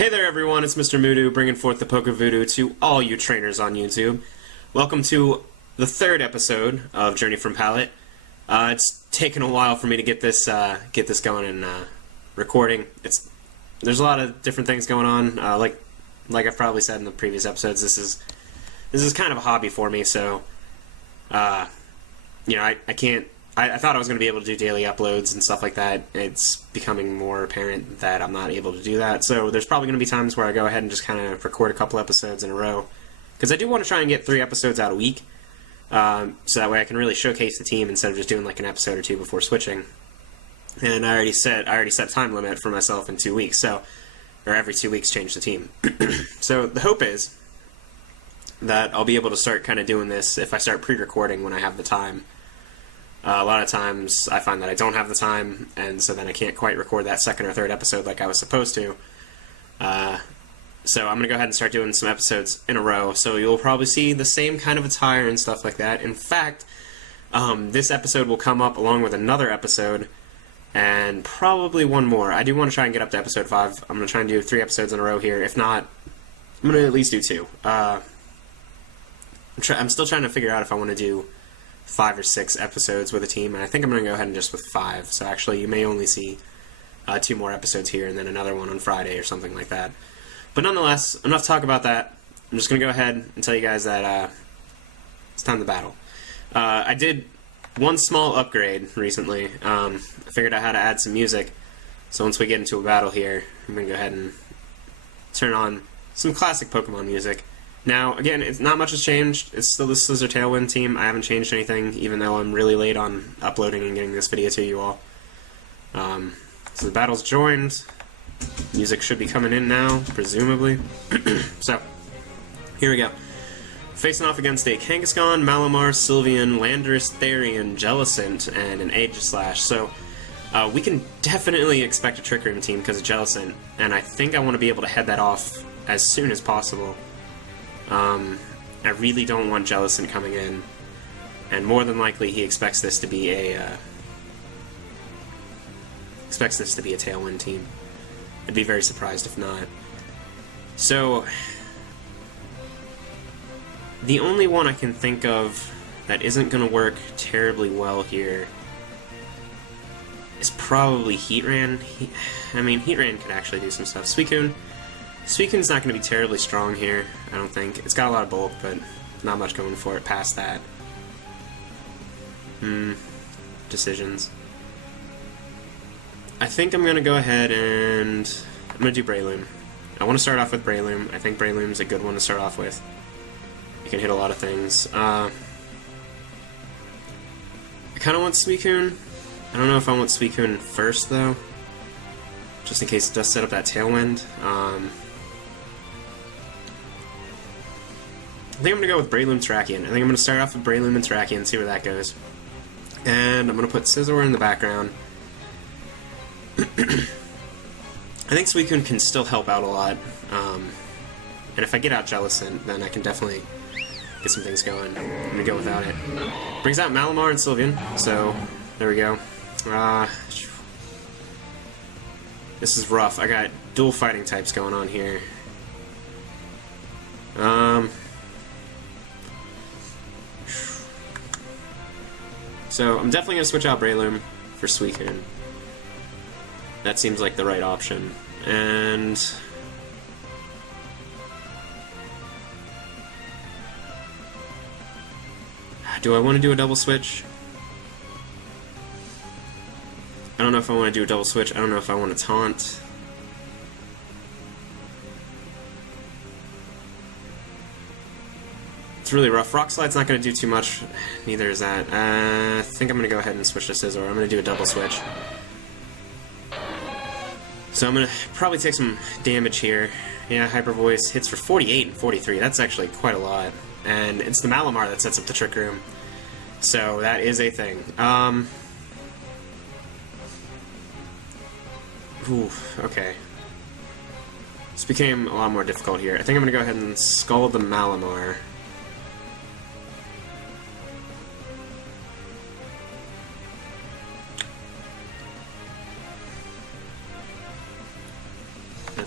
Hey there everyone, it's Mr. Moodoo bringing forth the poke of voodoo to all you trainers on YouTube. Welcome to the third episode of Journey from Pallet. It's taken a while for me to get this going and recording. There's a lot of different things going on. Like I've probably said in the previous episodes, this is kind of a hobby for me. So, you know, I can't. I thought I was going to be able to do daily uploads and stuff like that. It's becoming more apparent that I'm not able to do that. So there's probably going to be times where I go ahead and just kind of record a couple episodes in a row. Because I do want to try and get 3 episodes out a week. So that way I can really showcase the team instead of just doing like an episode or 2 before switching. And I already set a time limit for myself in 2 weeks. So, or every 2 weeks change the team. So the hope is that I'll be able to start kind of doing this if I start pre-recording when I have the time. A lot of times I find that I don't have the time, and so then I can't quite record that second or third episode like I was supposed to. So I'm going to go ahead and start doing some episodes in a row, so you'll probably see the same kind of attire and stuff like that. In fact, this episode will come up along with another episode, and probably one more. I do want to try and get up to episode 5. I'm going to try and do 3 episodes in a row here. If not, I'm going to at least do 2. I'm still trying to figure out if I want to do 5 or 6 episodes with a team, and I think I'm going to go ahead and just with 5. So actually, you may only see 2 more episodes here, and then another one on Friday or something like that. But nonetheless, enough talk about that. I'm just going to go ahead and tell you guys that it's time to battle. I did one small upgrade recently. I figured out how to add some music. So once we get into a battle here, I'm going to go ahead and turn on some classic Pokemon music. Now, again, not much has changed. It's still the Scizor Tailwind team. I haven't changed anything, even though I'm really late on uploading and getting this video to you all. So the battle's joined. Music should be coming in now, presumably. So, here we go. Facing off against a Kangaskhan, Malamar, Sylveon, Landorus, Therian, Jellicent, and an Aegislash. So, we can definitely expect a Trick Room team because of Jellicent, and I think I want to be able to head that off as soon as possible. I really don't want Jellicent coming in, and more than likely he expects this to be a Tailwind team. I'd be very surprised if not. So the only one I can think of that isn't going to work terribly well here is probably Heatran. Heatran could actually do some stuff. Suicune's not going to be terribly strong here, I don't think. It's got a lot of bulk, but not much going for it past that. Decisions. I think I'm going to go ahead and I'm going to do Breloom. I want to start off with Breloom. I think Breloom's a good one to start off with. You can hit a lot of things. I kind of want Suicune. I don't know if I want Suicune first, though. Just in case it does set up that Tailwind. I think I'm going to go with Breloom Terrakion. I think I'm going to start off with Breloom and Terrakion and see where that goes. And I'm going to put Scizor in the background. I think Suicune can still help out a lot. And if I get out Jellicent, then I can definitely get some things going. I'm going to go without it. Brings out Malamar and Sylveon. So, there we go. This is rough. I got dual fighting types going on here. So I'm definitely going to switch out Breloom for Suicune. That seems like the right option. And do I want to do a double switch? I don't know if I want to do a double switch. I don't know if I want to taunt. It's really rough. Rock Slide's not going to do too much. Neither is that. I think I'm going to go ahead and switch to Scizor. I'm going to do a double switch. So I'm going to probably take some damage here. Yeah, Hyper Voice hits for 48 and 43. That's actually quite a lot. And it's the Malamar that sets up the Trick Room. So that is a thing. Okay. This became a lot more difficult here. I think I'm going to go ahead and Scald the Malamar.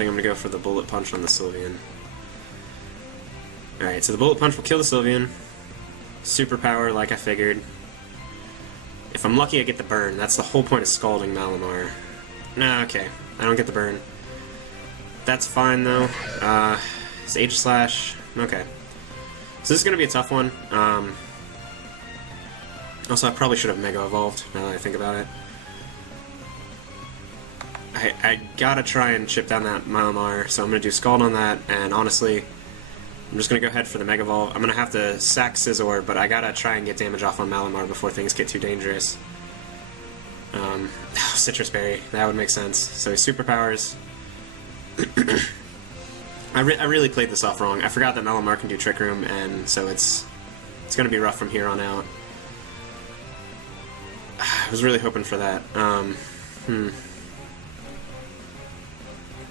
think I'm going to go for the Bullet Punch on the Sylveon. Alright, so the Bullet Punch will kill the Sylveon. Superpower, like I figured. If I'm lucky, I get the burn. That's the whole point of Scalding Malamar. Nah, okay. I don't get the burn. That's fine, though. It's Age Slash. Okay. So this is going to be a tough one. Also, I probably should have Mega Evolved, now that I think about it. I gotta try and chip down that Malamar, so I'm going to do Scald on that, and honestly, I'm just going to go ahead for the Mega Evolve. I'm going to have to sack Scizor, but I gotta try and get damage off on Malamar before things get too dangerous. Citrus Berry, that would make sense. So his superpowers. I really played this off wrong. I forgot that Malamar can do Trick Room, and so it's going to be rough from here on out. I was really hoping for that.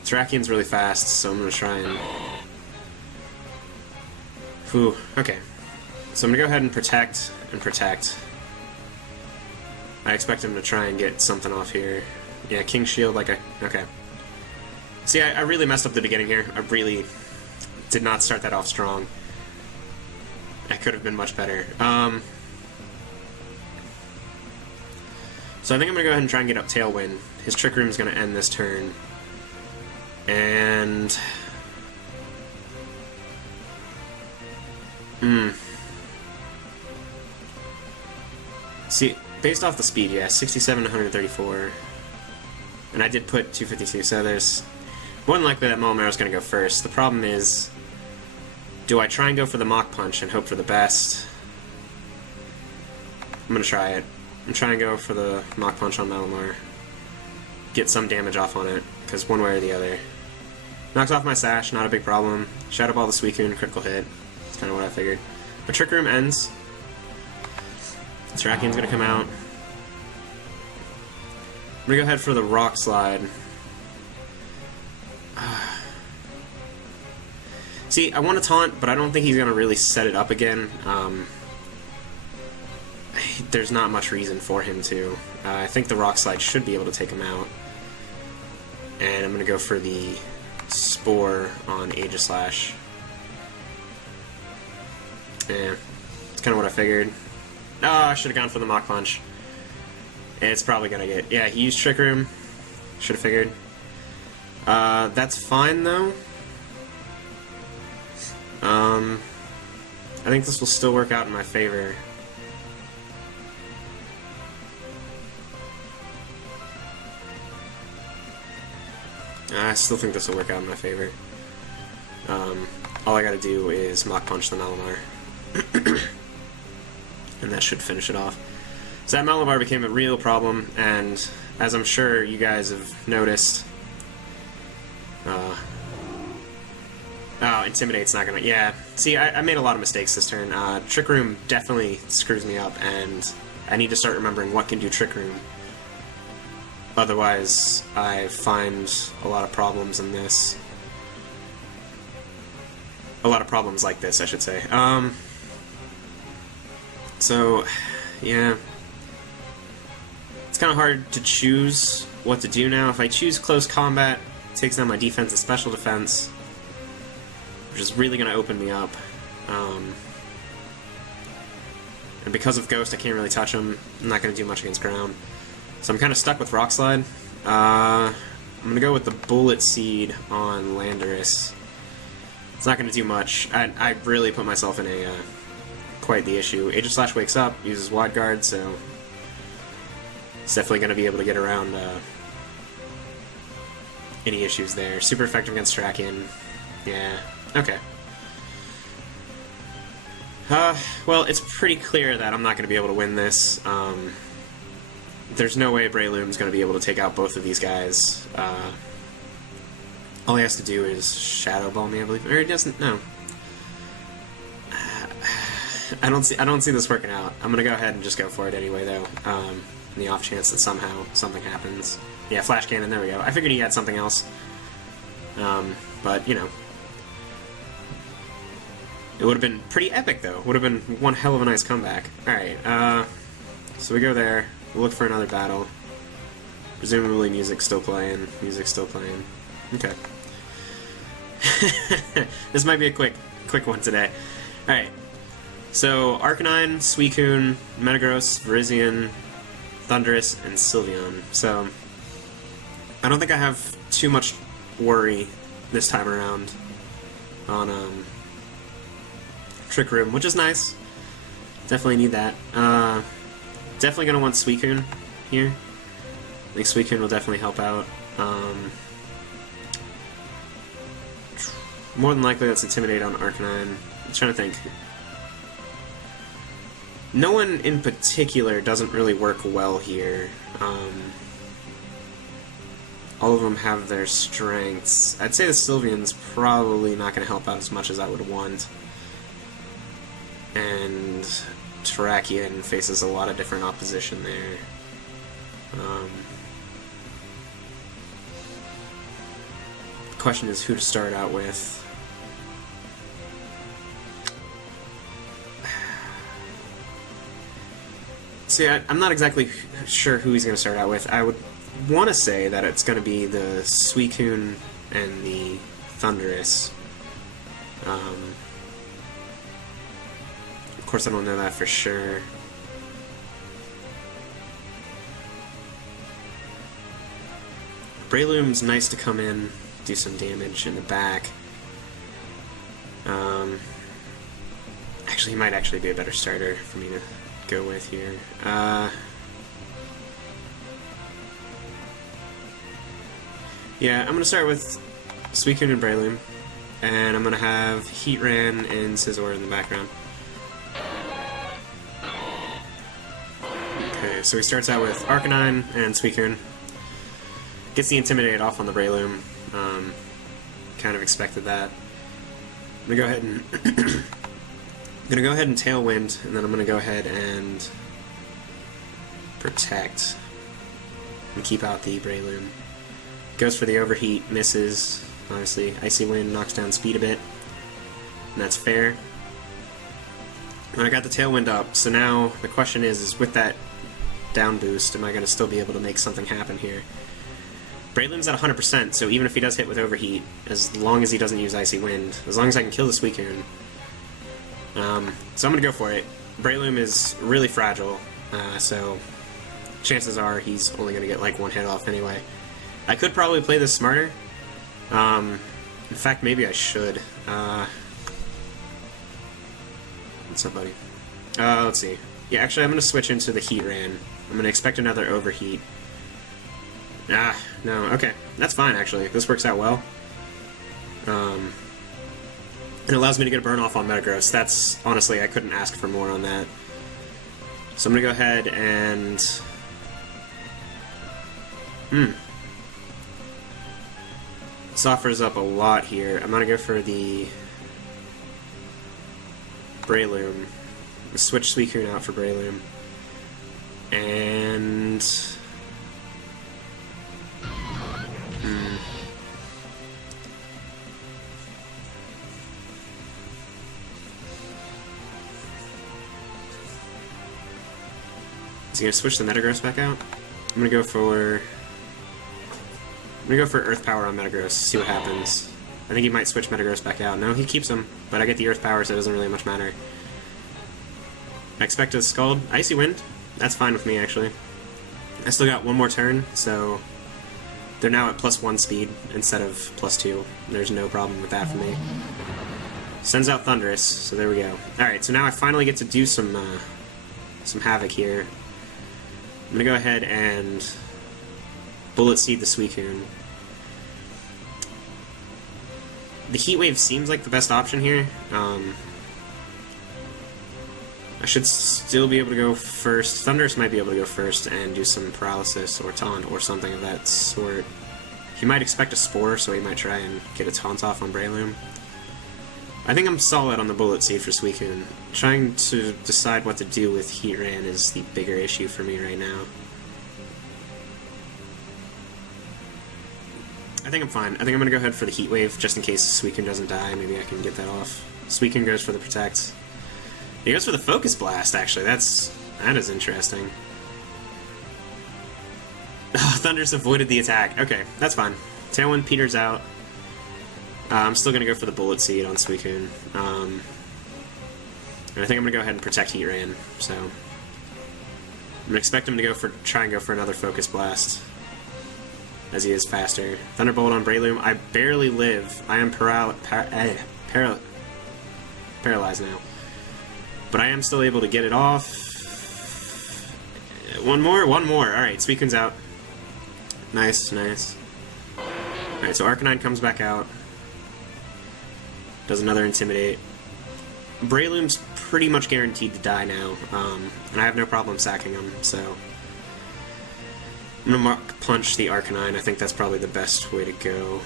Terrakian's really fast, so I'm going to try and... Whew, okay. So I'm going to go ahead and protect. I expect him to try and get something off here. Yeah, King Shield, like okay. See, I really messed up the beginning here. I really did not start that off strong. I could have been much better. So I think I'm going to go ahead and try and get up Tailwind. His Trick Room is going to end this turn. And... See, based off the speed, yeah, 67 to 134. And I did put 252, so there's... More than likely that Malamar is going to go first. The problem is... Do I try and go for the Mach Punch and hope for the best? I'm going to try it. I'm trying to go for the Mach Punch on Malamar. Get some damage off on it, because one way or the other. Knocks off my Sash, not a big problem. Shadow Ball the Suicune, critical hit. That's kind of what I figured. But Trick Room ends. Terrakian's going to come out. I'm going to go ahead for the Rock Slide. See, I want to taunt, but I don't think he's going to really set it up again. There's not much reason for him to. I think the Rock Slide should be able to take him out. And I'm going to go for the Spore on Aegislash. Yeah, it's kind of what I figured. Oh, I should have gone for the Mach Punch. It's probably going to get... Yeah, he used Trick Room. Should have figured. That's fine, though. I think this will still work out in my favor. I still think this will work out in my favor. All I gotta do is Mach Punch the Malamar. And that should finish it off. So that Malamar became a real problem, and as I'm sure you guys have noticed... Oh, Intimidate's not gonna... Yeah. See, I made a lot of mistakes this turn. Trick Room definitely screws me up, and I need to start remembering what can do Trick Room. Otherwise, I find a lot of problems in this. A lot of problems like this, I should say. So, yeah. It's kind of hard to choose what to do now. If I choose Close Combat, it takes down my defense and special defense, which is really going to open me up. And because of Ghost, I can't really touch him. I'm not going to do much against ground. So I'm kind of stuck with Rock Slide. I'm going to go with the Bullet Seed on Landorus. It's not going to do much. I really put myself in a quite the issue. Aegislash wakes up, uses Wide Guard, so it's definitely going to be able to get around any issues there. Super effective against Terrakian. Yeah. Okay. Well, it's pretty clear that I'm not going to be able to win this. There's no way Breloom's going to be able to take out both of these guys. All he has to do is Shadow Ball me, I believe. Or he doesn't. No. I don't see this working out. I'm going to go ahead and just go for it anyway, though. In the off chance that somehow something happens. Yeah, Flash Cannon. There we go. I figured he had something else. But you know. It would have been pretty epic, though. Would have been one hell of a nice comeback. Alright, so we go there. We'll look for another battle. Presumably music's still playing. Music's still playing. Okay. This might be a quick one today. Alright. So, Arcanine, Suicune, Metagross, Virizion, Thundurus, and Sylveon. So, I don't think I have too much worry this time around on Trick Room, which is nice. Definitely need that. Definitely gonna want Suicune here. I think Suicune will definitely help out. More than likely that's Intimidate on Arcanine. I'm trying to think. No one in particular doesn't really work well here. All of them have their strengths. I'd say the Sylveon's probably not going to help out as much as I would want. And Terrakion faces a lot of different opposition there. The question is who to start out with. See, I'm not exactly sure who he's going to start out with. I would want to say that it's going to be the Suicune and the Thundurus. Of course, I don't know that for sure. Breloom's nice to come in, do some damage in the back. Actually, he might actually be a better starter for me to go with here. Yeah, I'm going to start with Suicune and Breloom, and I'm going to have Heatran and Scizor in the background. Okay, so he starts out with Arcanine and Suicune. Gets the Intimidate off on the Breloom. Kind of expected that. I'm going to go ahead and Tailwind, and then I'm going to go ahead and Protect and keep out the Breloom. Goes for the Overheat, misses. Obviously, Icy Wind knocks down speed a bit, and that's fair. And I got the Tailwind up, so now the question is with that down boost, am I going to still be able to make something happen here? Breloom's at 100%, so even if he does hit with Overheat, as long as he doesn't use Icy Wind, as long as I can kill the Suicune. So I'm going to go for it. Breloom is really fragile, so chances are he's only going to get like one hit off anyway. I could probably play this smarter. In fact, maybe I should. What's up, buddy? Let's see. Yeah, actually, I'm going to switch into the Heatran. I'm going to expect another Overheat. No, okay. That's fine, actually. This works out well. It allows me to get a burn off on Metagross. That's, honestly, I couldn't ask for more on that. So I'm going to go ahead and... This offers up a lot here. I'm going to go for the Breloom. Switch Suicune out for Breloom. And... Is he going to switch the Metagross back out? I'm going to go for Earth Power on Metagross, see what happens. I think he might switch Metagross back out. No, he keeps him, but I get the Earth Power, so it doesn't really much matter. I expect a Scald. Icy Wind. That's fine with me, actually. I still got one more turn, so they're now at +1 speed instead of +2. There's no problem with that for me. Sends out Thundurus, so there we go. Alright, so now I finally get to do some havoc here. I'm going to go ahead and Bullet Seed the Suicune. The Heat Wave seems like the best option here. I should still be able to go first. Thundurus might be able to go first and do some Paralysis or Taunt or something of that sort. He might expect a Spore, so he might try and get a Taunt off on Breloom. I think I'm solid on the Bullet Seed for Suicune. Trying to decide what to do with Heatran is the bigger issue for me right now. I think I'm fine. I think I'm going to go ahead for the Heat Wave, just in case Suicune doesn't die. Maybe I can get that off. Suicune goes for the Protect. He goes for the Focus Blast, actually. That is interesting. Oh, Thunder's avoided the attack. Okay, that's fine. Tailwind peters out. I'm still going to go for the Bullet Seed on Suicune. And I think I'm going to go ahead and protect Heat Rain, so... I'm going to expect him to try and go for another Focus Blast, as he is faster. Thunderbolt on Breloom. I barely live. I am paralyzed now. But I am still able to get it off. One more. Alright, Suicune's out. Nice, nice. Alright, so Arcanine comes back out. Does another Intimidate. Breloom's pretty much guaranteed to die now, and I have no problem sacking him, so... I'm gonna Mach Punch the Arcanine. I think that's probably the best way to go.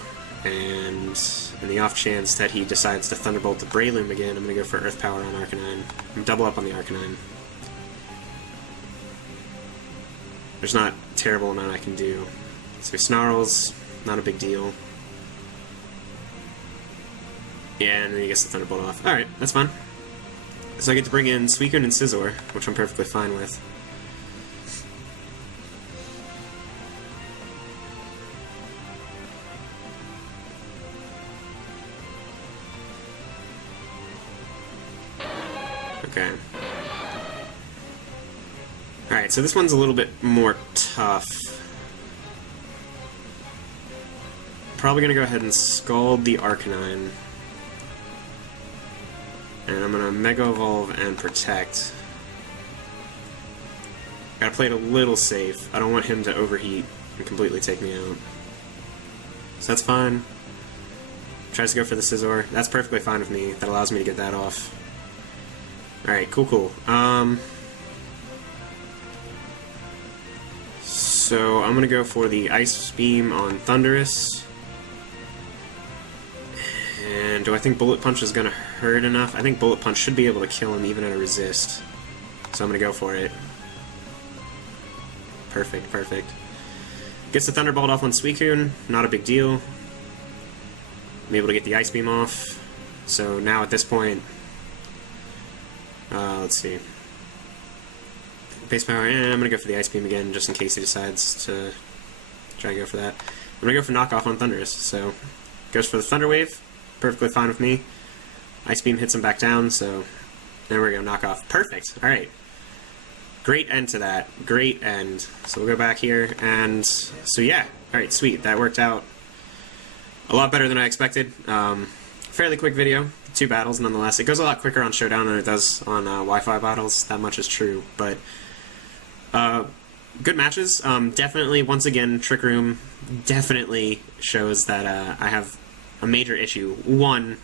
And in the off chance that he decides to Thunderbolt the Breloom again, I'm gonna go for Earth Power on Arcanine. I'm double up on the Arcanine. There's not a terrible amount I can do. So he Snarls, not a big deal. Yeah, and then he gets the Thunderbolt off. Alright, that's fine. So I get to bring in Suicune and Scizor, which I'm perfectly fine with. Okay. Alright, so this one's a little bit more tough. Probably gonna go ahead and Scald the Arcanine. And I'm gonna Mega Evolve and Protect. Gotta play it a little safe. I don't want him to overheat and completely take me out. So that's fine. Tries to go for the Scizor. That's perfectly fine with me. That allows me to get that off. Alright, cool. So I'm gonna go for the Ice Beam on Thundurus. And do I think Bullet Punch is gonna hurt enough? I think Bullet Punch should be able to kill him even at a resist. So I'm gonna go for it. Perfect. Gets the Thunderbolt off on Suicune, not a big deal. I'm able to get the Ice Beam off. So now at this point, let's see. Base Power, I'm gonna go for the Ice Beam again, just in case he decides to try and go for that. I'm gonna go for Knockoff on Thundurus, so goes for the Thunder Wave, perfectly fine with me. Ice Beam hits him back down, so there we go, Knockoff. Perfect, alright. Great end to that, great end. So we'll go back here, and so yeah, alright, sweet, that worked out a lot better than I expected. Fairly quick video, 2 battles nonetheless. It goes a lot quicker on Showdown than it does on Wi-Fi battles, that much is true, but good matches. Definitely, once again, Trick Room definitely shows that I have a major issue. 1,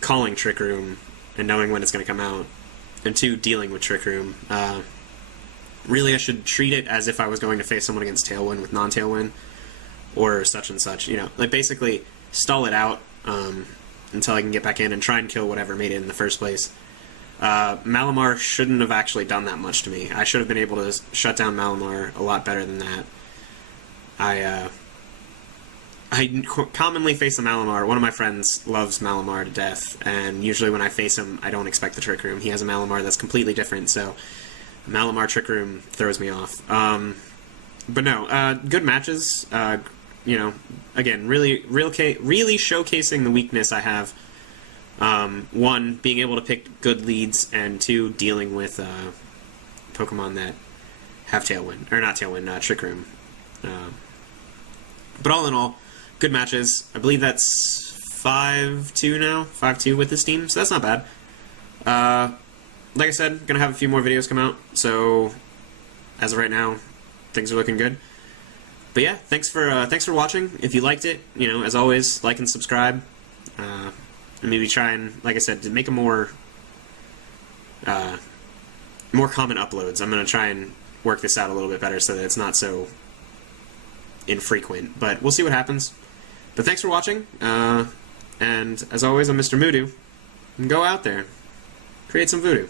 calling Trick Room and knowing when it's going to come out, and 2, dealing with Trick Room. Really, I should treat it as if I was going to face someone against Tailwind with non-Tailwind, or such and such, you know, like basically stall it out until I can get back in and try and kill whatever made it in the first place. Malamar shouldn't have actually done that much to me. I should have been able to shut down Malamar a lot better than that. I commonly face a Malamar. One of my friends loves Malamar to death, and usually when I face him, I don't expect the Trick Room. He has a Malamar that's completely different, so Malamar Trick Room throws me off. But no, good matches. You know, again, really showcasing the weakness I have. 1, being able to pick good leads, and 2, dealing with Pokemon that have Tailwind, or not Tailwind, Trick Room. But all in all, good matches. I believe that's 5-2 now, 5-2 with this team, so that's not bad. Like I said, gonna have a few more videos come out, so as of right now, things are looking good. But yeah, thanks for watching. If you liked it, you know, as always, like and subscribe. And maybe try and, like I said, to make a more common uploads. I'm gonna try and work this out a little bit better so that it's not so infrequent. But we'll see what happens. But thanks for watching. And as always, I'm Mr. Moodoo. And go out there, create some voodoo.